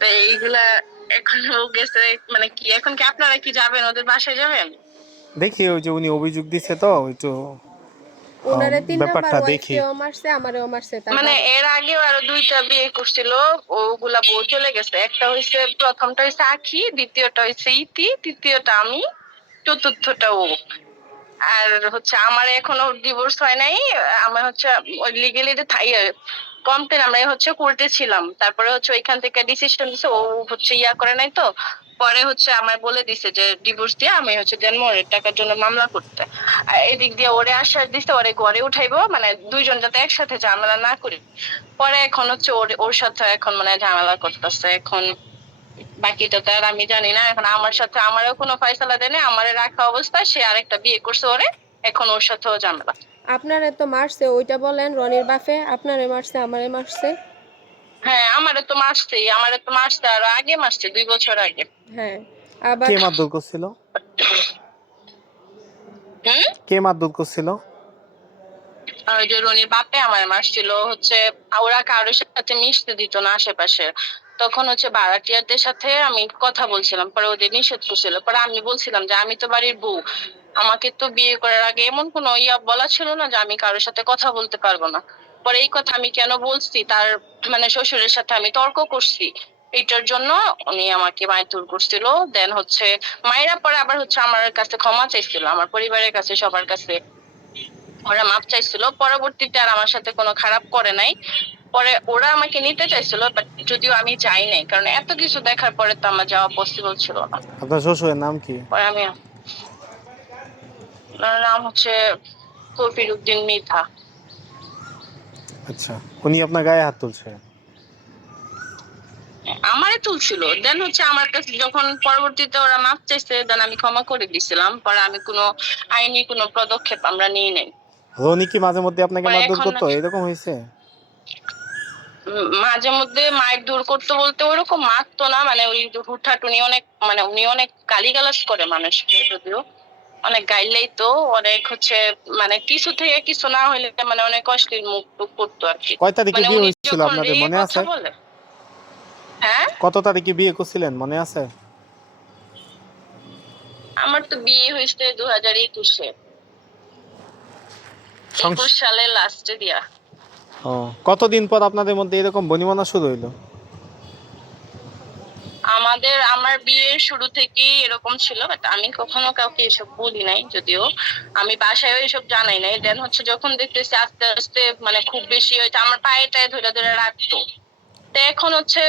তো এইগুলা এখন ও গেছে, মানে কি এখন কি আপনারা কি যাবেন, ওদের বাসায় যাবেন? দেখি ওই যে উনি অভিযোগ দিছে তো একটু ওনারে ৩ নাম্বার ব্যাপারটা দেখি। ওয়াইফেও মারছে, আমারেও মারছে তার মানে বাবা। এর আগেও আরো ২টা বিয়ে করছিল, ওগুলা বউ চলে গেছে। একটা হইছে, প্রথমটা হইছে আখি, দ্বিতীয়টা হইছে ইতি, তৃতীয়টা আমি, চতুর্থটা ও। আর হচ্ছে আমার এখনো ডিভোর্স হয় নাই। আমার হচ্ছে ওই লিগেলি কমপ্লেন, আমরা হচ্ছে কোর্টে ছিলাম, তারপরে হচ্ছে ওইখান থেকে ডিসিশন দিছে, ও হচ্ছে ইয়া করে নাই। তো পরে হচ্ছে আমার বলে দিছে যে ডিভোর্স দিয়ে আমি হচ্ছে জন্মের টাকার জন্য মামলা করতে। আর এদিক দিয়ে ওরে আশ্বাস দিছে ওরে ঘরে উঠাইবো, মানে দুইজন যাতে একসাথে ঝামেলা না করি। পরে এখন হচ্ছে ওর সাথে এখন মানে ঝামেলা করতেছে। এখন বাকিটা তো আর আমি জানি না। এখন আমার সাথে আমারও কোনো ফয়সালা দেয় না, আমারে রাখা অবস্থায় সে আরেকটা বিয়ে করছে ওরে, এখন ওর সাথেও ঝামেলা। আপনারে তো মারছে, ওইটা বলেন। রনির বাপে আপনারে মারছে, আমারে মারছে। হ্যাঁ, আমারে তো মারছে আরো আগে, মারছে 2 বছর আগে। হ্যাঁ, আবার কে মারধর করছিল? হুম, কে মারধর করছিল? ওই যে রনির বাপে আমার মারছিল হচ্ছে, ওরা কারোর সাথে মিশতে দিত না আশেপাশে। তখন হচ্ছে ভাড়াটিয়াদের সাথে আমি কথা বলছিলাম, পরে ওদের নিষেধ করছিল। পরে আমি বলছিলাম যে আমি তো বাড়ির বউ, আমাকে তো বিয়ে করার আগে এমন কোনো ইয়া বলা ছিল না যে আমি কারোর সাথে কথা বলতে পারবো না। পরে এই কথা আমি কেন বলছি, তার মানে শ্বশুরের সাথে আমি তর্ক করছি, এটার জন্য উনি আমাকে মারধর করছিল। দেন হচ্ছে মায়েরা পরে আবার হচ্ছে আমার কাছে ক্ষমা চাইছিল, আমার পরিবারের কাছে, সবার কাছে ওরা মাপ চাইছিল। পরবর্তীতে আর আমার সাথে কোনো খারাপ করে নাই। পরে ওরা আমাকে নিতে চাইছিল, বাট যদিও আমি যাই নাই, কারণ এত কিছু দেখার পরে তো আমার যাওয়া পসিবল ছিল না। আপনার শ্বশুরের নাম কি? পরে আমি, ওনার নাম হচ্ছে কফির উদ্দিন মৃধা। আচ্ছা, উনি আপনার গায়ে হাত তুলছে? আমারে তুলছিল, দেন হচ্ছে আমার কাছে যখন পরবর্তীতে ওরা মাপ চাইছে, দেন আমি ক্ষমা করে দিছিলাম। পরে আমি কোনো আইনি কোনো পদক্ষেপ আমরা নিই নাই। রনি কি মাঝে মধ্যে আপনাকে পরে মারধর এখন করতো, এরকম হয়েছে? মাঝে মধ্যে মায়ের দূর করতে বলতে ওরকম মারতো না, মানে ওই হুটহাট উনি অনেক, মানে উনি অনেক গালিগালাজ করে মানুষকে, যদিও অনেক গাইলেই তো অনেক হচ্ছে, মানে কিছু থেকে কিছু না হইলে মানে অনেক অশ্লীল মুখ টুক করতো আর কি। কয় তারিখে মানে বিয়ে উনি হয়েছিল যখন আপনাদের রেগে মনে কথা আছে? বলে। হ্যাঁ, কত তারিখে বিয়ে করছিলেন মনে আছে? আমার তো বিয়ে হয়েছে 2021-এ, সংস- 21 সালের লাস্টে দিয়া। ও, কতদিন পর আপনাদের মধ্যে এরকম বনিবনা শুরু হইলো? আমার বিয়ের শুরু থেকেই এরকম ছিল, বাট আমি কখনো কাউকে এসব বলি নাই, যদিও আমি বাসায় এসব জানাই নাই। দেন হচ্ছে যখন দেখতেছি আস্তে আস্তে মানে খুব বেশি হয়েছে, আমার পায়ে টায়ে ধরে ধরে রাখতো। তো এখন হচ্ছে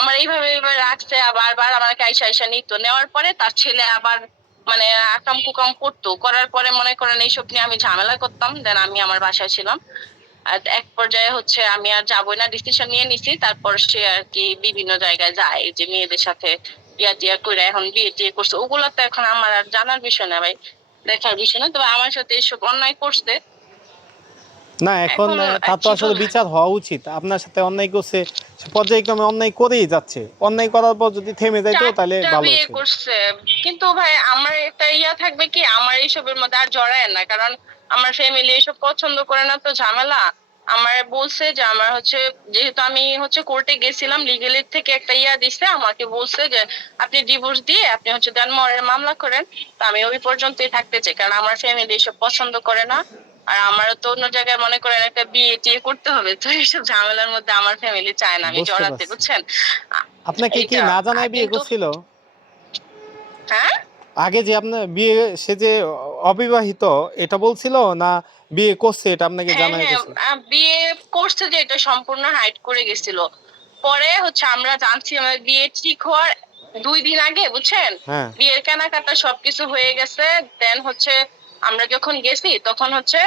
আমার এইভাবে এইভাবে রাখছে, আবার বার আমাকে আইসা আইসা নিত, নেওয়ার পরে তার ছেলে আবার মানে আকাম কুকাম করতো, করার পরে মনে করেন এইসব নিয়ে আমি ঝামেলা করতাম। দেন আমি আমার বাসায় ছিলাম। আর এক পর্যায়ে হচ্ছে আমি আর যাবোই না, ডিসিশন নিয়ে নিছি। তারপর সে আর কি বিভিন্ন জায়গায় যায়, এই যে মেয়েদের সাথে ইয়া টিয়া করে এখন বিয়ে টিয়ে করছে, ওগুলা তো এখন আমার আর জানার বিষয় না ভাই, দেখার বিষয় না। তবে আমার সাথে এসব অন্যায় করছে। না, এখন এখন তার তো কি আসলে বিচার হওয়া উচিত। আপনার সাথে অন্যায় করছে, সে পর্যায়ক্রমে অন্যায় করেই যাচ্ছে। অন্যায় করার পর যদি থেমে যাইতো তাহলে 4টা ভালো বিয়ে ছিল। করছে, কিন্তু ভাই আমার একটা ইয়া থাকবে কি, আমার এইসবের মধ্যে আর জড়ায় না, কারণ আমার ফ্যামিলি এসব পছন্দ করে না, তো ঝামেলা। আমার বলছে যে আমার হচ্ছে, যেহেতু আমি হচ্ছে কোর্টে গেছিলাম, লিগেলের থেকে একটা ইয়া দিছে, আমাকে বলছে যে আপনি ডিভোর্স দিয়ে আপনি হচ্ছে দেনমোহরের মামলা করেন। তো আমি ওই পর্যন্তই থাকতে চাই, কারণ আমার ফ্যামিলি এসব পছন্দ করে না। আর আমারও তো অন্য জায়গায় মনে করেন একটা বিয়ে টিয়ে করতে হবে, তো এইসব ঝামেলার মধ্যে আমার ফ্যামিলি চায় না আমি বুঝতে জড়াতে, পারছি। বুঝছেন? আপনাকে কি এইটা না জানায় বিয়ে কিন্তু করছিল? হ্যাঁ, আগে যে আপনার বিয়ে, সে যে অবিবাহিত এটা বলছিল, না বিয়ে করছে এটা আপনাকে হ্যাঁ, জানাই হ্যাঁ, করছে? বিয়ে করছে যে এটা সম্পূর্ণ হাইড করে গেছিল। পরে হচ্ছে আমরা জানছি আমার বিয়ে ঠিক হওয়ার 2 দিন আগে, বুঝছেন? হ্যাঁ। বিয়ের কেনাকাটা সবকিছু হয়ে গেছে। দেন হচ্ছে আমরা যখন গেছি তখন হচ্ছে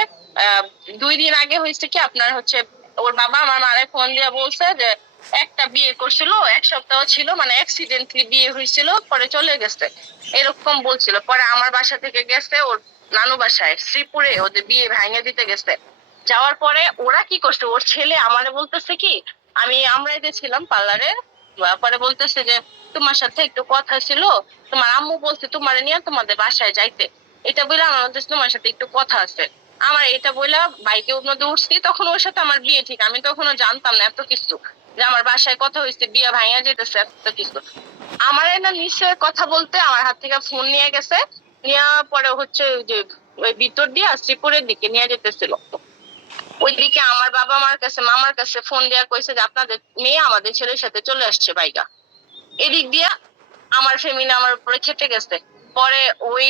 2 দিন আগে হয়েছে কি আপনার হচ্ছে, ওর বাবা আমার মারে ফোন দিয়ে বলছে যে একটা বিয়ে করছিল, 1 সপ্তাহ ছিল, মানে অ্যাক্সিডেন্টলি বিয়ে হয়েছিল, পরে চলে গেছে, এরকম বলছিল। পরে আমার বাসা থেকে গেছে ওর নানু বাসায় শ্রীপুরে, ওদের বিয়ে ভাঙে দিতে গেছে। যাওয়ার পরে ওরা কি করছে, ওর ছেলে আমারে বলতেছে কি, আমরা যে ছিলাম পার্লারে, পরে বলতেছে যে তোমার সাথে একটু কথা ছিল, তোমার আম্মু বলছে তোমার নিয়ে তোমাদের বাসায় যাইতে। এটা বলে আমার মধ্যে তোমার সাথে একটু কথা আছে। আমার এটা বলে বাইকে মধ্যে উঠছি, তখন ওর সাথে আমার বিয়ে ঠিক, আমি তখনও জানতাম না এত কিছু। যে আমার বাসায় কথা হয়েছে, বিয়া ভাঙিয়া যেতেছে, এত কিছু। আমার না নিশ্চয় কথা বলতে আমার হাত থেকে ফোন নিয়ে গেছে, নেওয়া পরে হচ্ছে ওই যে ওই ভিতর দিয়ে শ্রীপুরের দিকে নিয়ে যেতেছিল। ওইদিকে আমার বাবা মার কাছে, মামার কাছে ফোন দেওয়া কইছে যে আপনাদের মেয়ে আমাদের ছেলের সাথে চলে আসছে বাইগা। এদিক দিয়া আমার ফ্যামিলি আমার উপরে খেতে গেছে। পরে ওই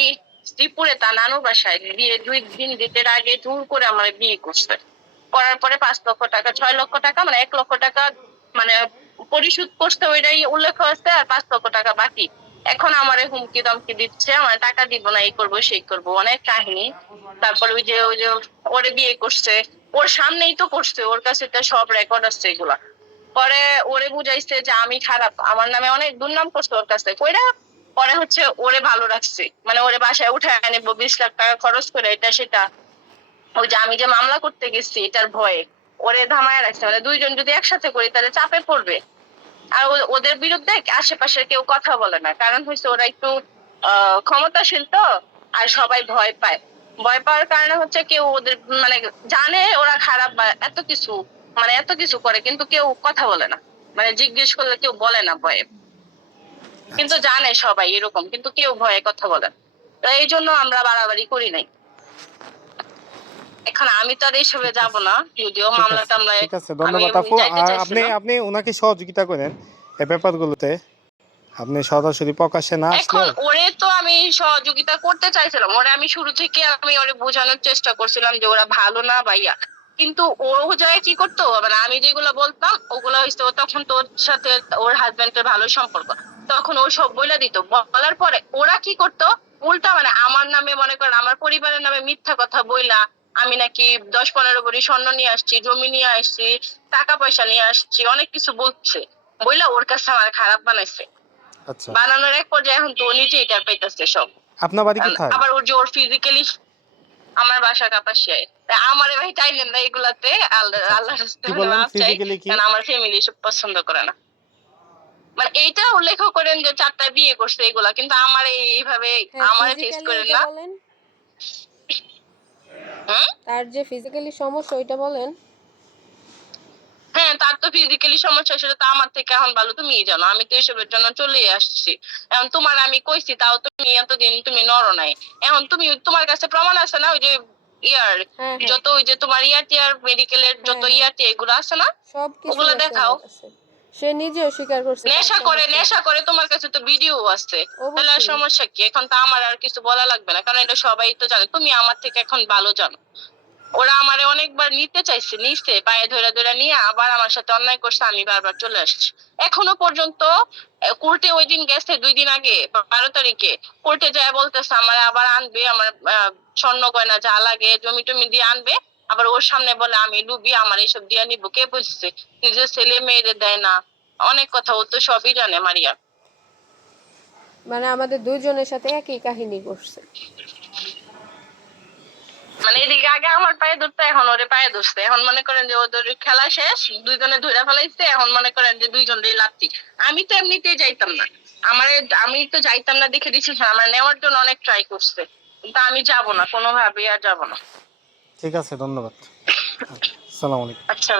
শ্রীপুরে তার নানুর বাসায় বিয়ে 2 দিন দিতের আগে জোর করে আমার বিয়ে করছে। করার পরে 5 লক্ষ টাকা, 6 লক্ষ টাকা, মানে 1 লক্ষ টাকা মানে পরিশোধ করতে, ওইটাই উল্লেখ আছে, আর 5 লক্ষ টাকা বাকি। এখন আমারে হুমকি দমকি দিচ্ছে, আমার টাকা দিব না, এই করবো সেই করবো, অনেক কাহিনী। তারপরে ওই যে ওরে বিয়ে করছে, ওর সামনেই তো করছে, ওর কাছে তো সব রেকর্ড আছে এগুলা। পরে ওরে বুঝাইছে যে আমি খারাপ, আমার নামে অনেক দুর্নাম করছে ওর কাছে কইরা। পরে হচ্ছে ওরে ভালো রাখছে, মানে ওরে বাসায় উঠায় আনিবো 20 লাখ টাকা খরচ করে, এটা সেটা। ওই যে আমি যে মামলা করতে গেছি এটার ভয়ে ওরে ধামায় রাখছে, মানে দুইজন যদি একসাথে করি তাহলে চাপে পড়বে। আর ওদের বিরুদ্ধে আশেপাশের কেউ কথা বলে না, কারণ হচ্ছে ওরা একটু ক্ষমতাশীল তো, আর সবাই ভয় পায়। ভয় পাওয়ার কারণে হচ্ছে কেউ ওদের মানে জানে ওরা খারাপ বা এত কিছু, মানে এত কিছু করে, কিন্তু কেউ কথা বলে না, মানে জিজ্ঞেস করলে কেউ বলে না ভয়ে। কিন্তু জানে সবাই এরকম, কিন্তু কেউ ভয়ে কথা বলে না। তো এই জন্য আমরা বাড়াবাড়ি করি নাই। এখন আমি তো আর এইসবে যাব না, যদিও ঠিক মামলা আছে, টামলায় ঠিক আছে, আমি ধন্যবাদ আপু। যাইতে আর আপনি চাইছিলাম। আপনি ওনাকে সহযোগিতা করেন এই ব্যাপারগুলোতে, আপনি সরাসরি প্রকাশ্যে না এখন আসলেও। ওরে তো আমি সহযোগিতা করতে চাইছিলাম, ওরে আমি শুরু থেকে আমি ওরে বোঝানোর চেষ্টা করছিলাম যে ওরা ভালো না ভাইয়া, কিন্তু ও যায় কি করতো, মানে আমি যেগুলো বলতাম ওগুলো হইতো, তখন তোর সাথে ওর হাজবেন্ডের ভালো সম্পর্ক, তখন ও সব বলে দিত। বলার পরে ওরা কি করতো উল্টা, মানে আমার নামে, মনে করেন আমার পরিবারের নামে মিথ্যা কথা বইলা, আমি নাকি 10-15 ভরি স্বর্ণ নিয়ে আসছি, জমি নিয়ে আসছি, টাকা পয়সা নিয়ে আসছি, অনেক কিছু বলছে, বইলা ওর কাছে আমার খারাপ বানাইছে। আচ্ছা, বানানোর এক পর্যায়ে এখন তো ও নিজেই টের পাইতেছে সব। আপনার বাড়ি কোথায়? আবার ওর যে ওর ফিজিক্যালি, আমার বাসা কাপাসিয়ায়। আমার ভাই চাইলেন না এগুলাতে, আল্লাহ আচ্ছা আচ্ছা, আল্লাহর কি রাস্তায় বললেন মাফ চাই, ফিজিক্যালি কি? কারণ আমার ফ্যামিলি সব পছন্দ করে না। মানে এইটা উল্লেখ করেন যে 4টা বিয়ে করছে এগুলা, কিন্তু আমার এইভাবে হ্যাঁ, আমারে ফেস ফিজিক্যালি করেন ওইটা না। বলেন। হুম। তার যে ফিজিক্যালি সমস্যা ওইটা বলেন। হ্যাঁ, তার তো ফিজিক্যালি সমস্যা, সেটা তো আমার থেকে এখন ভালো তুমিই জানো, আমি তো এসবের জন্য চলে আসছি। এখন তোমার আমি কইছি, তাও তুমি এতদিন তুমি নড়ো নাই। এখন তুমি, তোমার কাছে প্রমাণ আছে না, ওই যে ইয়ার হ্যাঁ হ্যাঁ যত, ওই যে তোমার ইয়ার টিয়ার মেডিকেলের যত হ্যাঁ হ্যাঁ, ইয়ার টিয়া এগুলো আছে না, সব কিছুই ওগুলা আছে দেখাও। আমার কাছে। সে নিজেও স্বীকার করছে তার নেশা করে, সমস্যা। নেশা করে, তোমার কাছে তো ভিডিও আছে, তাহলে আর অবশ্যই। সমস্যা কি? এখন তো আমার আর কিছু বলা লাগবে না, কারণ এটা সবাই তো জানে, তুমি আমার থেকে এখন ভালো জানো। ওরা আমারে অনেকবার নিতে চাইছে, নিছে, পায়ে ধরে ধরে নিয়ে আবার আমার সাথে অন্যায় করছে, আমি বারবার চলে আসছি। এখনো পর্যন্ত কোর্টে ওই দিন গেছে 2 দিন আগে, 12 তারিখে কোর্টে যায় বলতেছে আমার আবার আনবে, আমার স্বর্ণ গয়না যা লাগে জমি টমি দিয়ে আনবে। আবার ওর সামনে বলে আমি লুবি, আমার এইসব দিয়া নিব। কে বলছে? নিজের ছেলে মেয়েদের দেয় না, অনেক কথা, ও তো সবই জানে মারিয়া। মানে আমাদের দুইজনের সাথে একই কাহিনী করছে। মানে এদিকে আগে আমার পায়ে ধরতো, এখন ওরে পায়ে ধরছে। এখন মনে করেন যে ওদের খেলা শেষ, দুইজনে ধরে ফেলাইছে, এখন মনে করেন যে দুইজনেই লাত্তি। আমি তো এমনিতেই যাইতাম না, আমি তো যাইতাম না দেখে দিচ্ছি, আমার নেওয়ার জন্য অনেক ট্রাই করছে, কিন্তু আমি যাব না, কোনোভাবেই আর যাব না। ঠিক আছে, ধন্যবাদ। আসসালামু আলাইকুম। আচ্ছা।